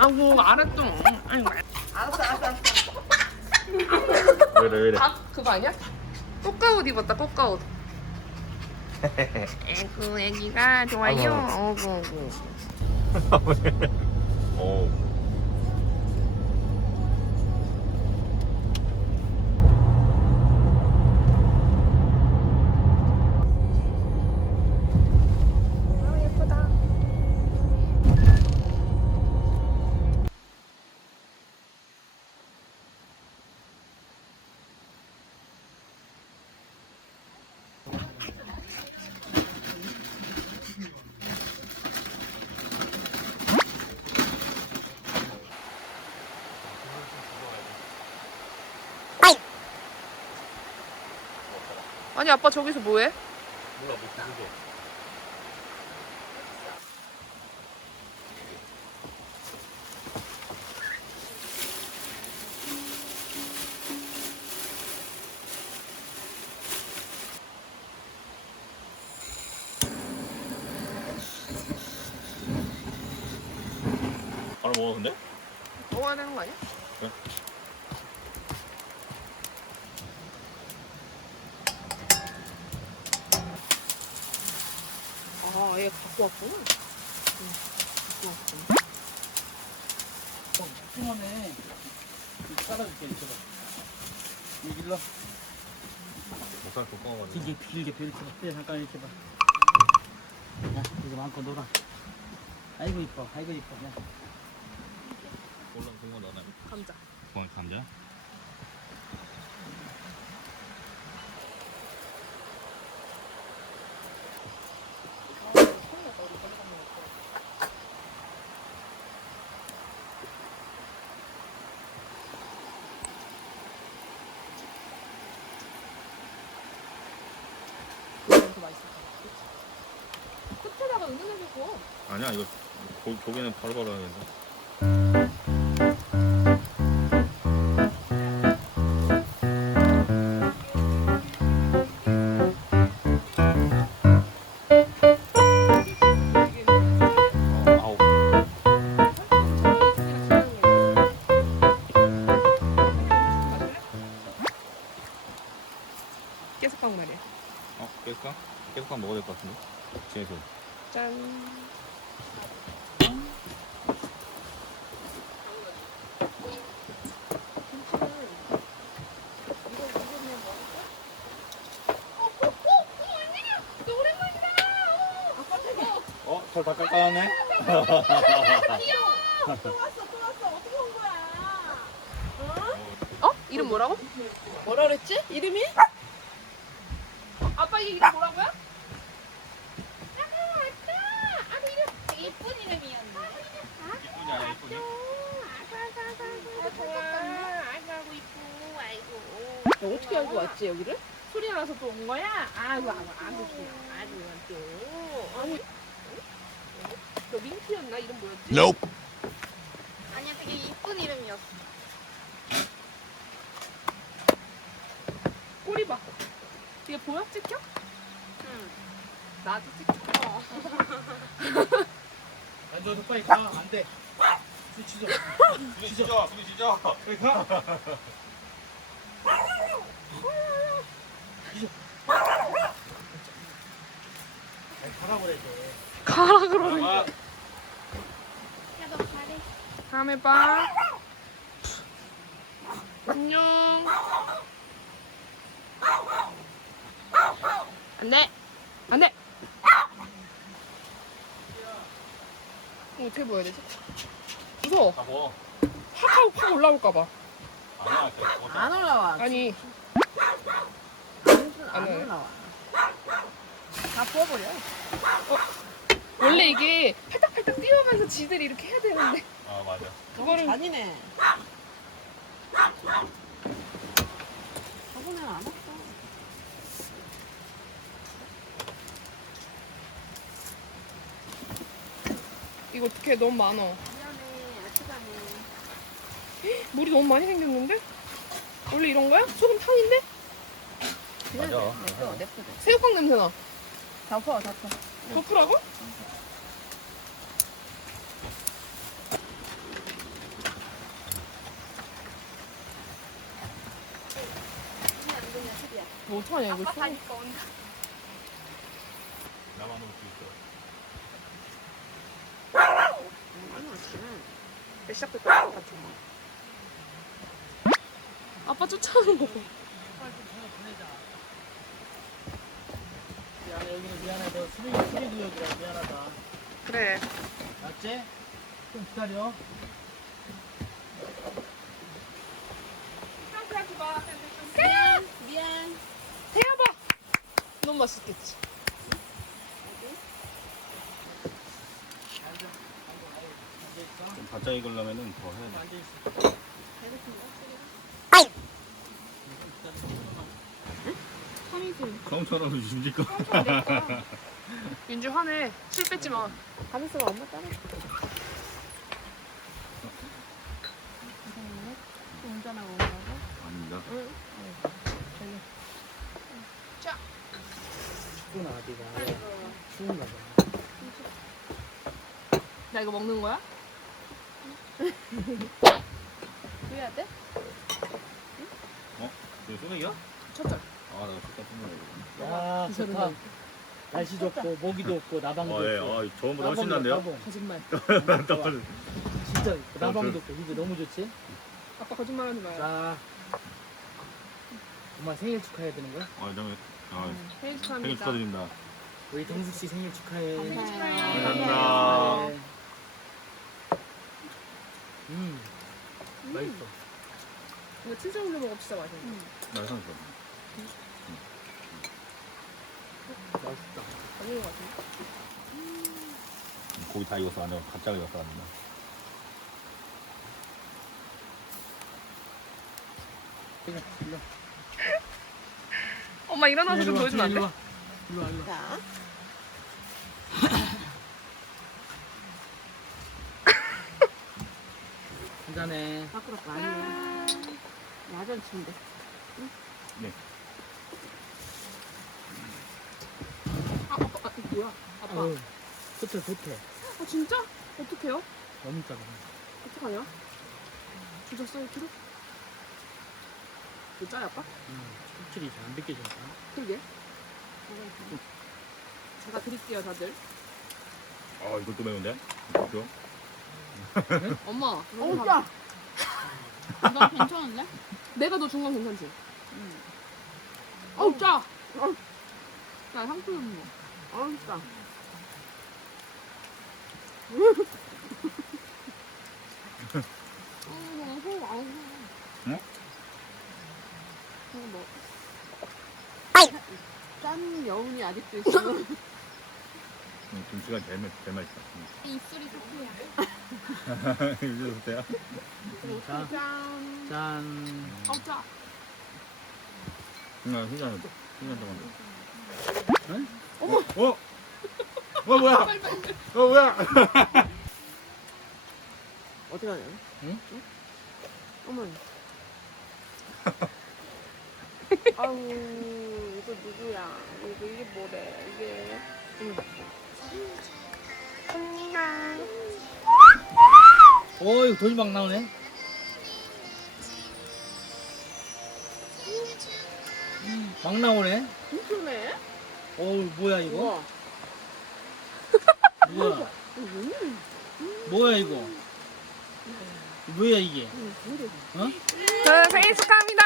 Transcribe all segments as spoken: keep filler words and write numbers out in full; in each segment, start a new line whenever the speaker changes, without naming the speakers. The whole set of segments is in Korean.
아이고 알았어. 아이고.
알았어 알았어 알았어.
왜래 왜래.
닭 그거 아니야? 꽃가옷 입었다 꽃가옷. 아이고 애기가 좋아요. 어구 어구.
어.
아니 아빠 저기서 뭐해?
몰라 뭐 부르죠. 바로 먹어 근데?
먹어야 되는 거 아니야?
그래?
아, 얘 갖고 왔구나. 응, 갖고 왔구나.
tum하네. 깔아줄게 이쪽에. 여기 일로.
목살 좀 꺼가지고.
길게 길게 이렇게 봐. 그래, 잠깐 이렇게 봐. 야 이거 마음껏 놀아. 아이고 이뻐. 아이고 이뻐. 야.
올라 그거 넣어놔.
감자.
어 감자?
이거 맛있어. 끝에다가 은은하게 구워.
아니야 이거 고, 고기는 바로바로 해야 된다. 아우.
깨석빵 말이야.
어 깨끗한? 깨끗한 먹어야 될 것 같은데? 뒤에서.
짠.
어? 털 다 깎아놨네?
또 왔어 또 왔어. 어떻게 온 거야?
어? 이름 뭐라고?
뭐라 그랬지? 이름이?
아빠 이게 이름 뭐라고요?
예쁜 이름이었네.
이쁘냐 안 이쁘니?
아이고 이쁘. 아이고.
어떻게 알고 왔지 여기를? 소리 나서 또 온 거야? 아이고 아이고 아이고 아이고 또 아니 너 민키였나? 이름 뭐였지?
아니야 되게 이쁜 이름이었어.
꼬리 봐. 이게 보여? 찍혀?
응.
나도 찍혀.
앉아서 빨리 가. 안 돼. 술 치죠.
둘이 짖어 둘이 짖어.
빨리 가. 아니, 가라 그래 이제.
가라 그러네.
아,
야너 잘해.
다음에 봐. 안녕. 안돼. 안돼. 어떻게 보여야 되지? 무서워.
다 먹어.
확 하고 확 올라올까봐.
아니야 그거
안 올라와.
아니
안,
안
안 올라와. 다 부어버려.
원래 이게 팔딱팔딱 뛰어가면서 지들이 이렇게 해야 되는데
아 맞아.
그거를
잔이네. 저번에는 안 왔어.
이거 어떻게 너무 많아.
미안해. 아프다네.
물이 너무 많이 생겼는데? 원래 이런 거야? 소금 탕인데?
맞아.
냅둬 냅둬.
새우깡 냄새나.
덮어 덮어.
덮으라고? 뭐 어떡하냐 이거.
아빠 다니까 온다.
나만 올 수 있어.
시작됐다 같은 거. 아빠 쫓아오는 거 봐.
미안해 여기는 미안해 너 수리 수리 구역이라 미안하다.
그래.
맞지? 좀 기다려.
미안. 미안.
대여봐. 너무 맛있겠지.
좀 바짝 익으려면은 더 해야 돼.
앉아 있어.
처음처럼 유지 거.
윤주 화내. 술 뺐지 마. 가만있어봐 엄마 따라.
운전하고 온다고?
아닙니다.
춥구나 어디가. 추운가 봐.
나 이거 먹는 거야?
해야 돼?
어? 이거 소맥이야?
첫절.
아, 나 잠깐 뿜는
야 좋다. 날씨 좋고 모기도 없고 나방도
거. 아, 예.
없고.
아, 저번보다 훨씬
나봉이야,
난데요?
나봉.
거짓말.
진짜 나방도 없고 이거 너무 좋지?
아빠 거짓말하지 마요.
자 엄마 생일 축하해야 되는 거야?
아, 정말. 아,
생일
생일
축하합니다.
축하드립니다.
우리 동숙 씨 생일 축하해.
감사합니다.
네. 음 맛있어.
이거 치즈 올려 먹으면 진짜 맛있네.
맛있어.
맛있다.
아닌 것 같은데.
고기 다 익어서 안 해. 갑자기 익어서 안 돼.
그냥 일로 와.
엄마 일어나서 좀
일로 와,
보여주면 안 돼?
일로 와. 일로 와 일로 와.
자.
한잔해.
밖으로 아니야. 야전 침대.
네.
아, 아빠, 아, 이거 뭐야? 아빠.
어우, 좋대 좋대.
아, 진짜? 어떡해요?
너무 짜다.
어떡하냐? 주셨어, 일 킬로그램? 몇 짜리 아빠?
음, 확실히 잘 안 벗겨진다.
그러게. 제가 드릴게요, 다들.
아, 이것도 매운데? 이거?
엄마.
어우, 짜. 너 괜찮은데?
내가 너 준 건 괜찮지?
응.
어우, 짜! 어우. 야, 상추 좀 먹어.
어우, 짜.
응?
뭐. 짠 여운이 아직도 있어.
응, 김치가 제일, 맛- 제일 맛있다.
입술이 좋고요.
이거 어때요?
자,
짠.
짠.
어우, 짜.
응, 순간, 순간 동안.
응?
어머! 어? 어, 뭐야? 어, 뭐야?
어디 가냐?
응?
어머니. 아우, 이거 누구야? 이거, 이게 뭐래? 이게. 언니나.
오, 이거 돈이 막 나오네. 막 나오네.
진짜네?
어우, 뭐야 이거?
우와.
뭐야? 뭐야 이거? 뭐야 이게? 어?
저 생일 축하합니다.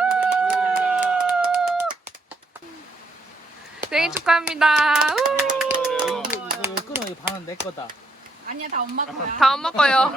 생일 축하합니다.
이거, 이거 끊어. 이거 반은 내 거다.
아니야, 다 엄마 거야.
다 엄마 거요.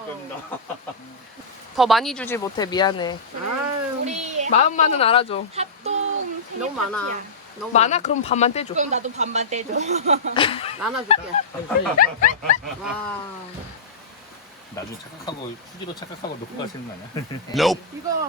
더 많이 주지 못해 미안해.
우리
마음만은 알아줘.
핫동 생일
너무 많아.
파티야.
너무 많아? 그럼 반만 떼줘.
그럼 나도 반만 떼줘.
나눠줄게.
아니, 수리.
와.
나중에 착각하고, 수지로 착각하고 놓고 가시는 거 아니야?
이거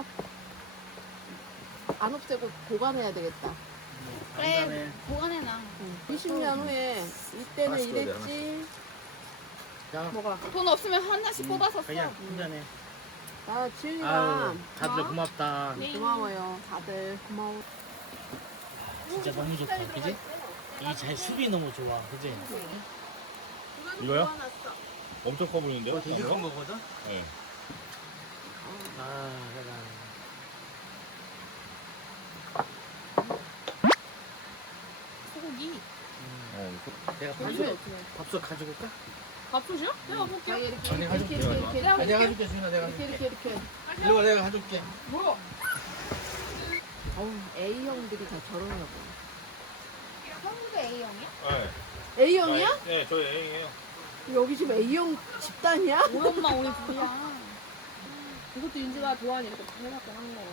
안 없애고 보관해야 되겠다.
그래,
한잔해.
보관해놔.
이십 년 후에 이때는
하나씩 써야 돼,
이랬지.
자,
뭐가?
돈 없으면 하나씩 뽑아서 써.
그냥 한잔해.
아 지은이가
아유, 다들
어?
고맙다.
네.
고마워요. 다들 고마워.
진짜 너무 좋다, 그지? 이 잘 수비 너무 좋아, 그지?
이거요? 엄청 커 보이는데요?
되게 큰 거거든?
네.
아, 그래. 내가
밥솥
밥솥
어떻게 해?
밥솥 가지고 올까?
밥솥이요? 내가
아,
볼게요.
이렇게
아니,
이렇게
가져올게.
이렇게 이렇게
내가
아, 내가
볼게요.
가져올게 수인아 내가
이렇게
가져올게.
이렇게 이렇게.
일로 와 내가 가져올게.
뭐야?
어우 A형들이 다 저러나 봐.
형도 A형이야?
네.
A형이야?
네, 저희 A예요.
여기 지금 A형 집단이야?
우리 엄마 우리 둘이야.
이것도 윤지가 좋아하니 이렇게 해갖고 한 거.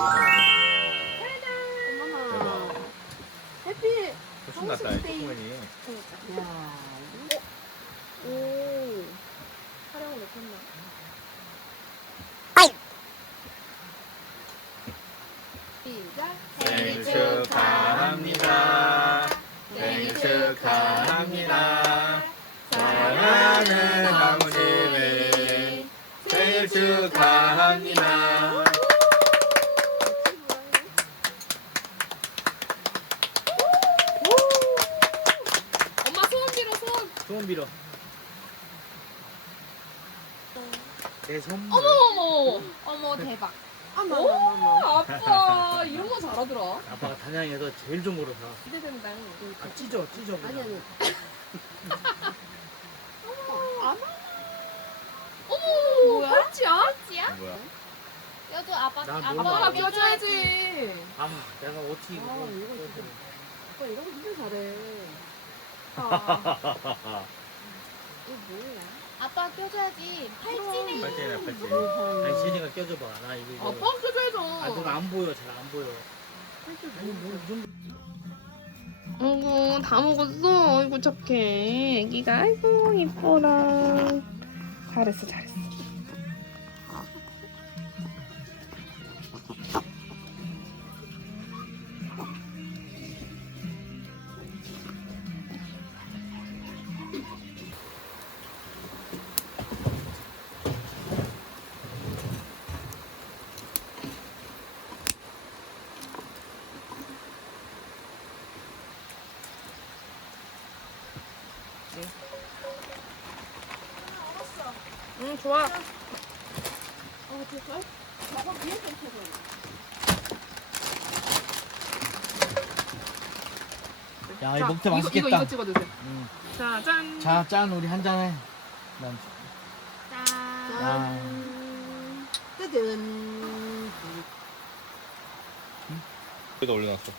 어머나. 해피.
훨씬 낫다, 이 조그만이.
야.
오. 촬영을 못했나?
시작.
생일 축하합니다. 생일 축하합니다. 사랑하는 아버님의 생일 축하합니다.
엄마 소원 빌어 소원.
소원 빌어. 내 선물.
어머.
어머 대박.
어머 어머.
아빠 이런 거 잘하더라.
아빠가 단양에서 제일 좋은 거로 사.
기대된다.
아 찢어 찢어.
아니 아니.
어머.
뭐야?
팔찌야?
지야?
뭐야?
껴줘 아빠.
나
아빠가
몰라.
아빠가
껴줘야지.
껴줘야지.
아 내가 어떻게 이거.
아, 이거 진짜. 아빠 이런 거 진짜 잘해.
아.
이거 뭐야?
아빠 껴줘야지. 팔찌네.
팔찌네, 팔찌.
아니 시인이가 껴줘봐. 나 이거 이거.
아빠 껴줘야죠.
아넌 안 보여 잘 안 보여. 아니 뭐이 정도.
아이고 다 먹었어. 아이고 착해. 애기가 아이고 이뻐라. 잘했어 잘했어. 응 좋아.
어 됐어? 저거 위에 좀 펴줘.
야, 이
자,
먹태
이거,
맛있겠다.
이거 이거 찍어주세요.
응.
자 짠.
자, 짠 우리 한 잔해. 난.
짠.
아.
뜨든.
여기다 올려놨어.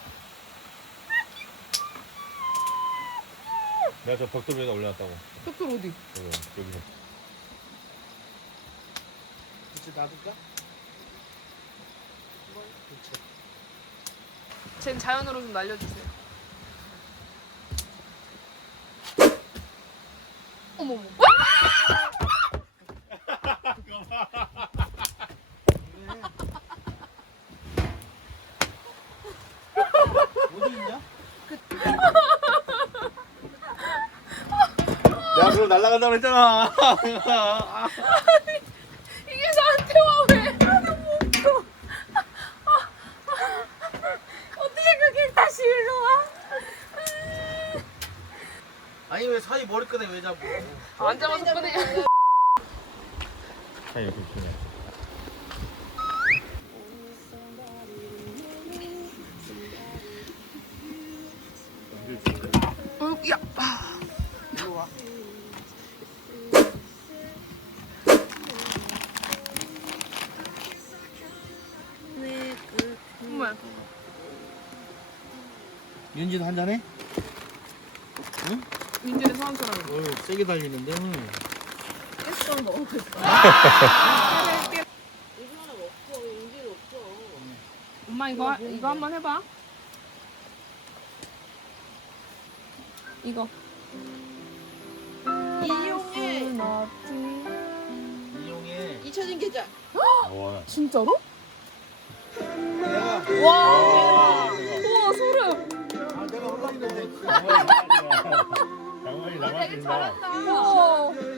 내가 저 벽돌 위에다 올려놨다고.
벽돌 어디?
여기, 여기서.
부츠 놔둘까?
쟨 자연으로 좀 날려주세요. 어머머.
어디 있냐?
내가 그거 날라간다고 했잖아.
이게 나한테 와 왜? 나는 못 줘. 어떻게 그게 다시 일로 와?
아니 왜 사이 머리끈에 왜 잡고?
안 잡아서 꺼내.
아니, 이렇게 주네.
어, 야.
이리 와.
정말.
윤지도 한 잔해?
민지는 사람처럼.
어, 세게 달리는데.
깼어 먹고 있어. 요즘 하나 없어. 용기를 없어.
엄마 이거 이거 한번 해봐. 이거.
이용해.
이용해.
잊혀진 계좌.
와.
진짜로?
내가
와. 우와 소름.
아 내가 올라있는데.
장관이, 장관이 남았습니다.
우와.